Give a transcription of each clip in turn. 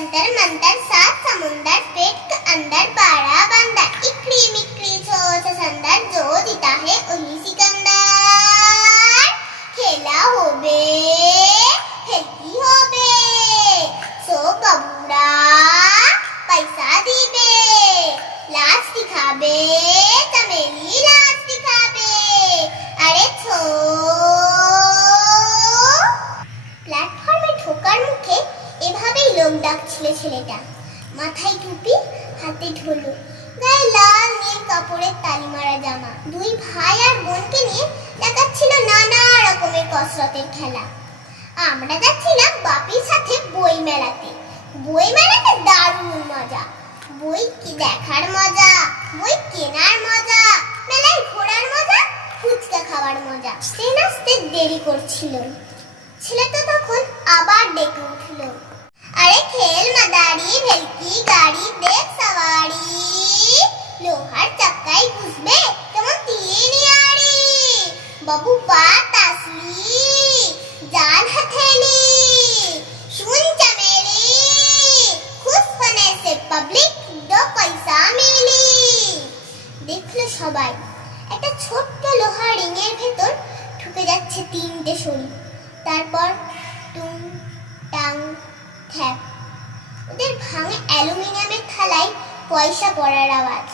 जंतर मंतर सात समुद्र বসলে ছেলেটা। মাথায় টুপি, হাতে ঢোলু গায়ে লাল নীল কাপড়ের তালি মারা জামা। দুই ভাই আর বোনকে নিয়ে দেখাচ্ছিল নানা রকমের কসরতের খেলা। আমরা যাচ্ছিলাম বাপির সাথে বই মেলাতে। বই মেলাতে দারুণ মজা। বই কি দেখার মজা? বই কেনার মজা? মেলায় ঘোরার মজা? ফুচকা খাওয়ার মজা? ট্রেন আসতে দেরি করছিল। বাবু बात असली जान हथेली सुन चमेली खुश होने से पब्लिक दो पैसा मिली দেখলো সবাই একটা ছোট্ট লোহার রিংয়ের ভেতর ঢুকে যাচ্ছে তিনটে শরী তারপর টুং টাং থ্যাপ ওদের ভাঙা অ্যালুমিনিয়ামের থালায় পয়সা পড়ার আওয়াজ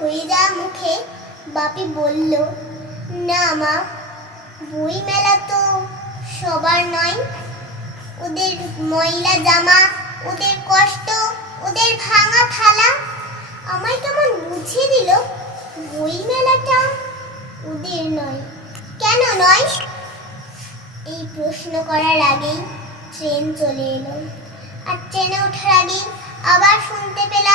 হয়ে যাওয়া মুখে বাপি বলল, না মা, বই মেলা তো সবার নয়। ওদের ময়লা জামা, ওদের কষ্ট, ওদের ভাঙা থালা আমায় কেমন বুঝিয়ে দিল, বই মেলাটা ওদের নয়। কেন নয়? এই প্রশ্ন করার আগেই ট্রেন চলে এলো। আর ট্রেনে ওঠার আগেই আবার শুনতে পেলাম